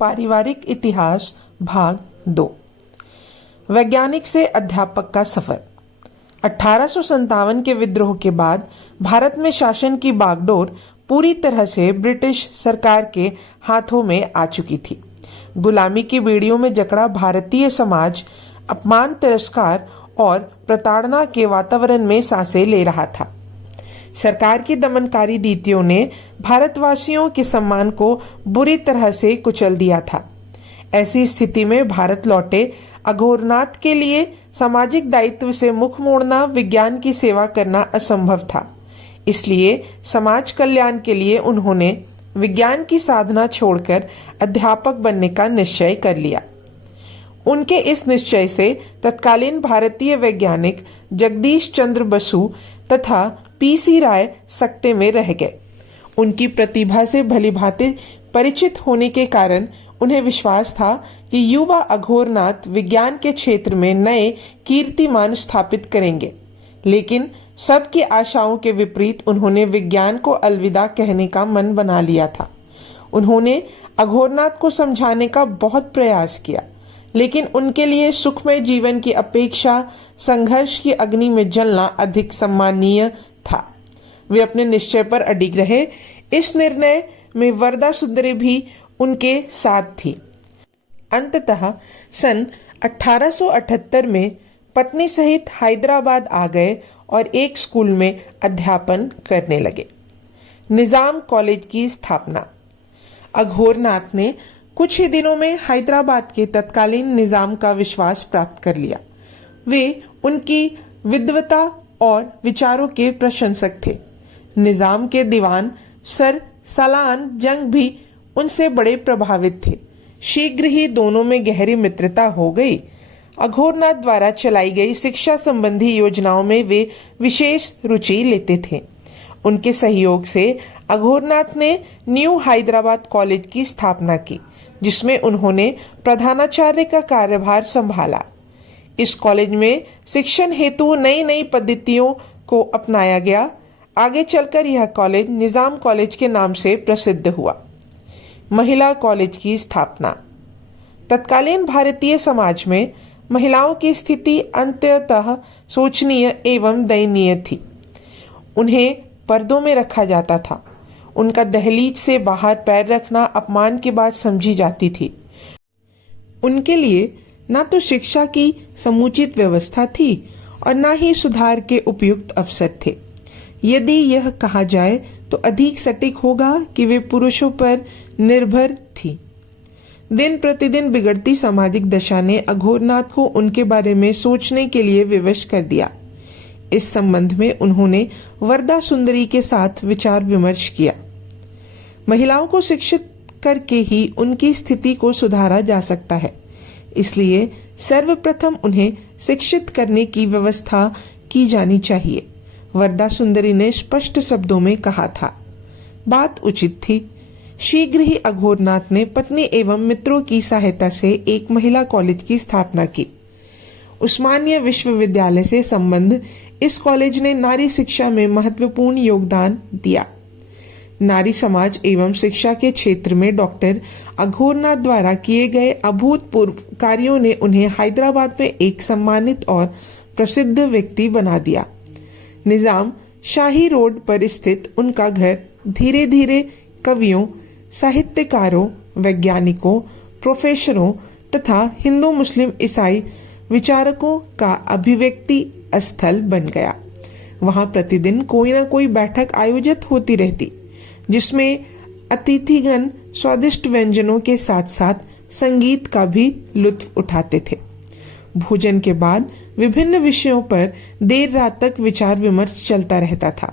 पारिवारिक इतिहास भाग 2। वैज्ञानिक से अध्यापक का सफर। 1857 के विद्रोह के बाद भारत में शासन की बागडोर पूरी तरह से ब्रिटिश सरकार के हाथों में आ चुकी थी। गुलामी की बेड़ियों में जकड़ा भारतीय समाज अपमान, तिरस्कार और प्रताड़ना के वातावरण में सांसें ले रहा था। सरकार की दमनकारी नीतियों ने भारतवासियों के सम्मान को बुरी तरह से कुचल दिया था। ऐसी स्थिति में भारत लौटे अघोरनाथ के लिए सामाजिक दायित्व से मुख मोड़ना, विज्ञान की सेवा करना असंभव था। इसलिए समाज कल्याण के लिए उन्होंने विज्ञान की साधना छोड़कर अध्यापक बनने का निश्चय कर लिया। उनके इस निश्चय से तत्कालीन भारतीय वैज्ञानिक जगदीश चंद्र बसु तथा पीसी राय सकते में रह गए। उनकी प्रतिभा से भलीभांति परिचित होने के कारण उन्हें विश्वास था कि युवा अघोरनाथ विज्ञान के क्षेत्र में नए कीर्तिमान स्थापित करेंगे। लेकिन सबकी आशाओं के विपरीत उन्होंने विज्ञान को अलविदा कहने का मन बना लिया था। उन्होंने अघोरनाथ को समझाने का बहुत प्रयास किया, लेकिन उनके लिए सुखमय जीवन की अपेक्षा संघर्ष की अग्नि में जलना अधिक सम्माननीय था। वे अपने निश्चय पर अडिग रहे। इस निर्णय में वरदा सुंदरी भी उनके साथ थी। अंततः सन 1878 में पत्नी सहित हैदराबाद आ गए और एक स्कूल में अध्यापन करने लगे। निजाम कॉलेज की स्थापना। अघोरनाथ ने कुछ ही दिनों में हैदराबाद के तत्कालीन निजाम का विश्वास प्राप्त कर लिया। वे उनकी विद्वता और विचारों के प्रशंसक थे। निजाम के दीवान सर सलान जंग भी उनसे बड़े प्रभावित थे। शीघ्र ही दोनों में गहरी मित्रता हो गई। अघोरनाथ द्वारा चलाई गई शिक्षा संबंधी योजनाओं में वे विशेष रुचि लेते थे। उनके सहयोग से अघोरनाथ ने न्यू हैदराबाद कॉलेज की स्थापना की, जिसमें उन्होंने प्रधानाचार्य का कार्यभार संभाला। इस कॉलेज में शिक्षण हेतु नई नई पद्धतियों को अपनाया गया। आगे चलकर यह कॉलेज निजाम कॉलेज के नाम से प्रसिद्ध हुआ। महिला कॉलेज की स्थापना। तत्कालीन भारतीय समाज में महिलाओं की स्थिति अंततः शोचनीय एवं दयनीय थी। उन्हें पर्दों में रखा जाता था। उनका दहलीज से बाहर पैर रखना अपमान की बात समझी जाती थी। उनके लिए न तो शिक्षा की समुचित व्यवस्था थी और न ही सुधार के उपयुक्त अवसर थे। यदि यह कहा जाए तो अधिक सटीक होगा कि वे पुरुषों पर निर्भर थी। दिन प्रतिदिन बिगड़ती सामाजिक दशा ने अघोरनाथ को उनके बारे में सोचने के लिए विवश कर दिया। इस संबंध में उन्होंने वरदा सुंदरी के साथ विचार विमर्श किया। महिलाओं को शिक्षित करके ही उनकी स्थिति को सुधारा जा सकता है, इसलिए सर्वप्रथम उन्हें शिक्षित करने की व्यवस्था की जानी चाहिए। वरदा सुंदरी ने स्पष्ट शब्दों में कहा था। बात उचित थी। शीघ्र ही अघोरनाथ ने पत्नी एवं मित्रों की सहायता से एक महिला कॉलेज की स्थापना की। उस्मानिया विश्वविद्यालय से संबंध इस कॉलेज ने नारी शिक्षा में महत्वपूर्ण योगदान दिया। नारी समाज एवं शिक्षा के क्षेत्र में डॉक्टर अघोरनाथ द्वारा किए गए अभूतपूर्व कार्यों ने उन्हें हैदराबाद में एक सम्मानित और प्रसिद्ध व्यक्ति बना दिया। निजाम शाही रोड पर स्थित उनका घर धीरे धीरे कवियों, साहित्यकारों, वैज्ञानिकों, प्रोफेसरों तथा हिंदू, मुस्लिम, ईसाई विचारकों का अभिव्यक्ति स्थल बन गया। वहां प्रतिदिन कोई न कोई बैठक आयोजित होती रहती, जिसमें अतिथिगण स्वादिष्ट व्यंजनों के साथ साथ संगीत का भी लुत्फ उठाते थे। भोजन के बाद विभिन्न विषयों पर देर रात तक विचार विमर्श चलता रहता था।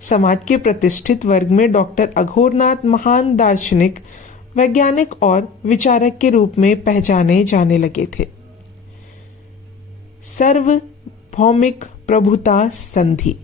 समाज के प्रतिष्ठित वर्ग में डॉक्टर अघोरनाथ महान दार्शनिक, वैज्ञानिक और विचारक के रूप में पहचाने जाने लगे थे। सार्वभौमिक प्रभुता संधि।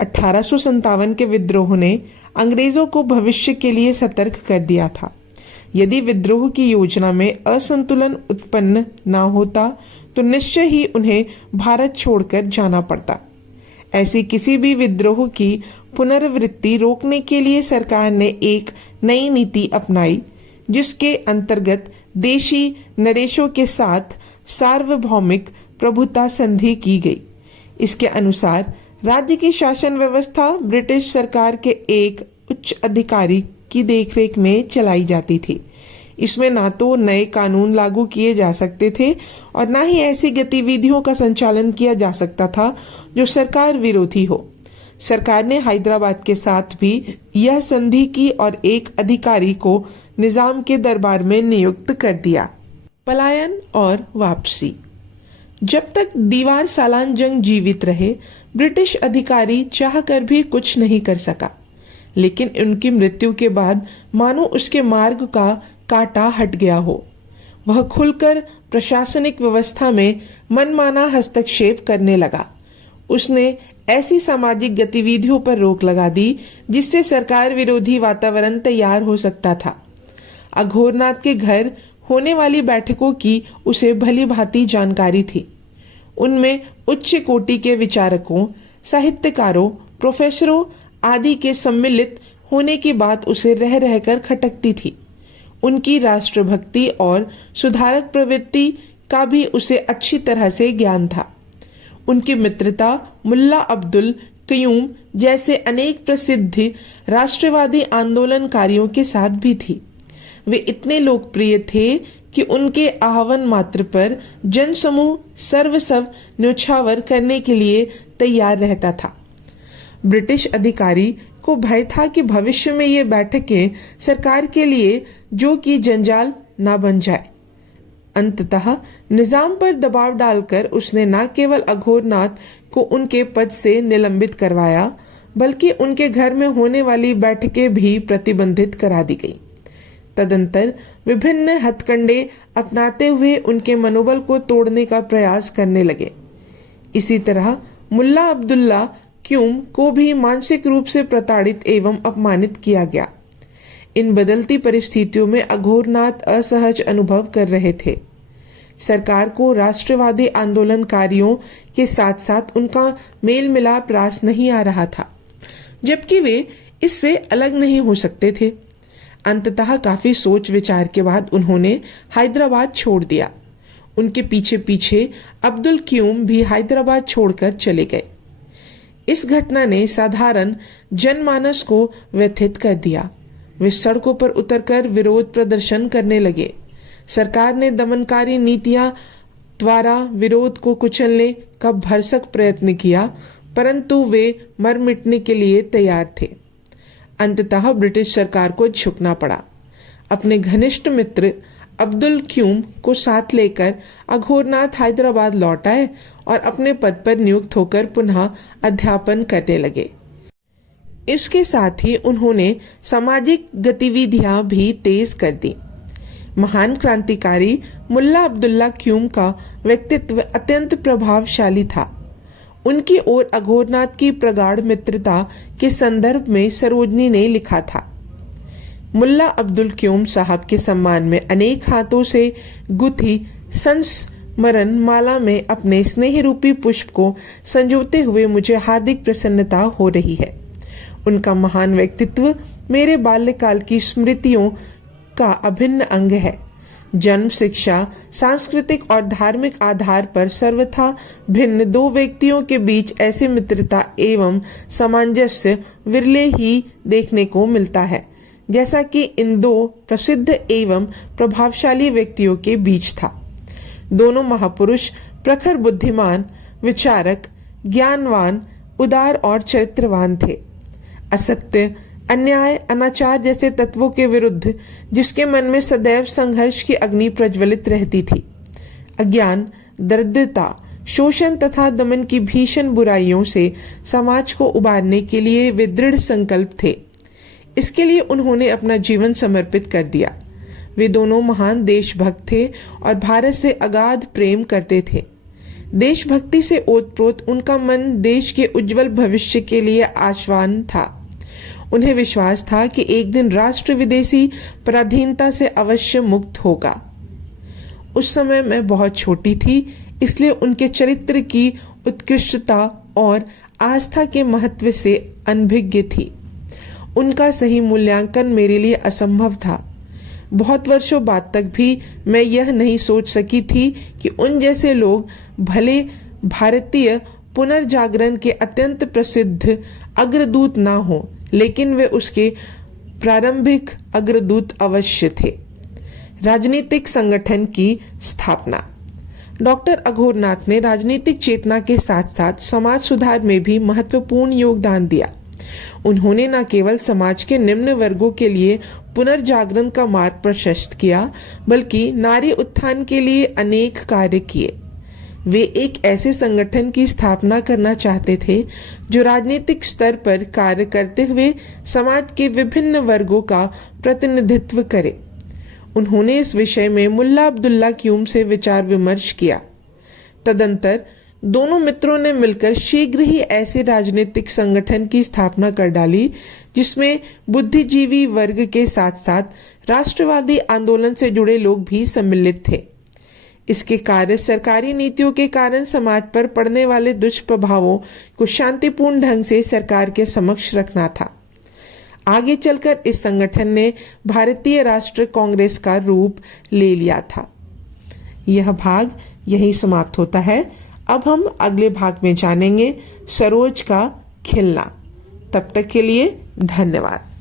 1857 के विद्रोह ने अंग्रेजों को भविष्य के लिए सतर्क कर दिया था। यदि विद्रोह की योजना में असंतुलन उत्पन्न न होता तो निश्चय ही उन्हें भारत छोड़कर जाना पड़ता। ऐसी किसी भी विद्रोह की पुनरावृत्ति रोकने के लिए सरकार ने एक नई नीति अपनाई, जिसके अंतर्गत देशी नरेशों के साथ सार्वभौमिक प्रभुता संधि की गई। इसके अनुसार राज्य की शासन व्यवस्था ब्रिटिश सरकार के एक उच्च अधिकारी की देखरेख में चलाई जाती थी। इसमें ना तो नए कानून लागू किए जा सकते थे और ना ही ऐसी गतिविधियों का संचालन किया जा सकता था जो सरकार विरोधी हो। सरकार ने हैदराबाद के साथ भी यह संधि की और एक अधिकारी को निजाम के दरबार में नियुक्त कर दिया। पलायन और वापसी। जब तक दीवार सालान जंग जीवित रहे, ब्रिटिश अधिकारी चाहकर भी कुछ नहीं कर सका, लेकिन उनकी मृत्यु के बाद मानो उसके मार्ग का कांटा हट गया हो। वह खुलकर प्रशासनिक व्यवस्था में मनमाना हस्तक्षेप करने लगा। उसने ऐसी सामाजिक गतिविधियों पर रोक लगा दी जिससे सरकार विरोधी वातावरण तैयार हो सकता था। अघोरनाथ के घर होने वाली बैठकों की उसे भली भांति जानकारी थी। उनमें उच्च कोटि के विचारकों, साहित्यकारों, प्रोफेसरों आदि के सम्मिलित होने की बात उसे रह रहकर खटकती थी। उनकी राष्ट्रभक्ति और सुधारक प्रवृत्ति का भी उसे अच्छी तरह से ज्ञान था। उनकी मित्रता मुल्ला अब्दुल क्यूम जैसे अनेक प्रसिद्ध राष्ट्रवादी आंदोलनकारियों के साथ भी थी। वे इतने लोकप्रिय थे कि उनके आह्वान मात्र पर जनसमूह सर्वस्व न्यौछावर करने के लिए तैयार रहता था। ब्रिटिश अधिकारी को भय था कि भविष्य में ये बैठकें सरकार के लिए जो कि जंजाल ना बन जाए। अंततः निजाम पर दबाव डालकर उसने न केवल अघोरनाथ को उनके पद से निलंबित करवाया, बल्कि उनके घर में होने वाली बैठकें भी प्रतिबंधित करा दी गई। तदंतर विभिन्न हथकंडे अपनाते हुए उनके मनोबल को तोड़ने का प्रयास करने लगे। इसी तरह मुल्ला अब्दुल्ला क्यूम को भी मानसिक रूप से प्रताड़ित एवं अपमानित किया गया। इन बदलती परिस्थितियों में अघोरनाथ असहज अनुभव कर रहे थे। सरकार को राष्ट्रवादी आंदोलनकारियों के साथ साथ उनका मेल मिलाप रास नहीं आ रहा था, जबकि वे इससे अलग नहीं हो सकते थे। अंततः काफी सोच विचार के बाद उन्होंने हैदराबाद छोड़ दिया। उनके पीछे पीछे अब्दुल क्यूम भी हैदराबाद छोड़कर चले गए। इस घटना ने साधारण जनमानस को व्यथित कर दिया। वे सड़कों पर उतरकर विरोध प्रदर्शन करने लगे। सरकार ने दमनकारी नीतियां द्वारा विरोध को कुचलने का भरसक प्रयत्न किया, परंतु वे मर मिटने के लिए तैयार थे। अंततः ब्रिटिश सरकार को झुकना पड़ा। अपने घनिष्ठ मित्र अब्दुल क्यूम को साथ लेकर अघोरनाथ हैदराबाद लौट आए और अपने पद पर नियुक्त होकर पुनः अध्यापन करने लगे। इसके साथ ही उन्होंने सामाजिक गतिविधियां भी तेज कर दी। महान क्रांतिकारी मुल्ला अब्दुल्ला क्यूम का व्यक्तित्व अत्यंत प्रभावशाली था। उनकी ओर अघोरनाथ की प्रगाढ़ मित्रता के संदर्भ में सरोजनी ने लिखा था, मुल्ला अब्दुल क्यूम साहब के सम्मान में अनेक हाथों से गुथी संस्मरण माला में अपने स्नेह रूपी पुष्प को संजोते हुए मुझे हार्दिक प्रसन्नता हो रही है। उनका महान व्यक्तित्व मेरे बाल्यकाल की स्मृतियों का अभिन्न अंग है। जन्म, शिक्षा, सांस्कृतिक और धार्मिक आधार पर सर्वथा भिन्न दो व्यक्तियों के बीच ऐसी मित्रता एवं सामंजस्य विरले ही देखने को मिलता है, जैसा कि इन दो प्रसिद्ध एवं प्रभावशाली व्यक्तियों के बीच था। दोनों महापुरुष प्रखर बुद्धिमान, विचारक, ज्ञानवान, उदार और चरित्रवान थे। असत्य, अन्याय, अनाचार जैसे तत्वों के विरुद्ध जिसके मन में सदैव संघर्ष की अग्नि प्रज्वलित रहती थी, अज्ञान, दरिद्रता, शोषण तथा दमन की भीषण बुराइयों से समाज को उबारने के लिए वे दृढ़ संकल्प थे। इसके लिए उन्होंने अपना जीवन समर्पित कर दिया। वे दोनों महान देशभक्त थे और भारत से अगाध प्रेम करते थे। देशभक्ति से ओतप्रोत उनका मन देश के उज्जवल भविष्य के लिए आशावान था। उन्हें विश्वास था कि एक दिन राष्ट्र विदेशी पराधीनता से अवश्य मुक्त होगा। उस समय मैं बहुत छोटी थी, इसलिए उनके चरित्र की उत्कृष्टता और आस्था के महत्व से अनभिज्ञ थी। उनका सही मूल्यांकन मेरे लिए असंभव था। बहुत वर्षों बाद तक भी मैं यह नहीं सोच सकी थी कि उन जैसे लोग भले भारतीय पुनर्जागरण के अत्यंत प्रसिद्ध अग्रदूत ना हो, लेकिन वे उसके प्रारंभिक अग्रदूत अवश्य थे। राजनीतिक संगठन की स्थापना। डॉक्टर अघोरनाथ ने राजनीतिक चेतना के साथ साथ समाज सुधार में भी महत्वपूर्ण योगदान दिया। उन्होंने न केवल समाज के निम्न वर्गों के लिए पुनर्जागरण का मार्ग प्रशस्त किया, बल्कि नारी उत्थान के लिए अनेक कार्य किए। वे एक ऐसे संगठन की स्थापना करना चाहते थे जो राजनीतिक स्तर पर कार्य करते हुए समाज के विभिन्न वर्गों का प्रतिनिधित्व करे। उन्होंने इस विषय में मुल्ला अब्दुल्ला क्यूम से विचार विमर्श किया। तदंतर दोनों मित्रों ने मिलकर शीघ्र ही ऐसे राजनीतिक संगठन की स्थापना कर डाली जिसमें बुद्धिजीवी वर्ग के साथ साथ राष्ट्रवादी आंदोलन से जुड़े लोग भी सम्मिलित थे। इसके कार्य सरकारी नीतियों के कारण समाज पर पड़ने वाले दुष्प्रभावों को शांतिपूर्ण ढंग से सरकार के समक्ष रखना था। आगे चलकर इस संगठन ने भारतीय राष्ट्रीय कांग्रेस का रूप ले लिया था। यह भाग यहीं समाप्त होता है। अब हम अगले भाग में जानेंगे सरोज का खिलना। तब तक के लिए धन्यवाद।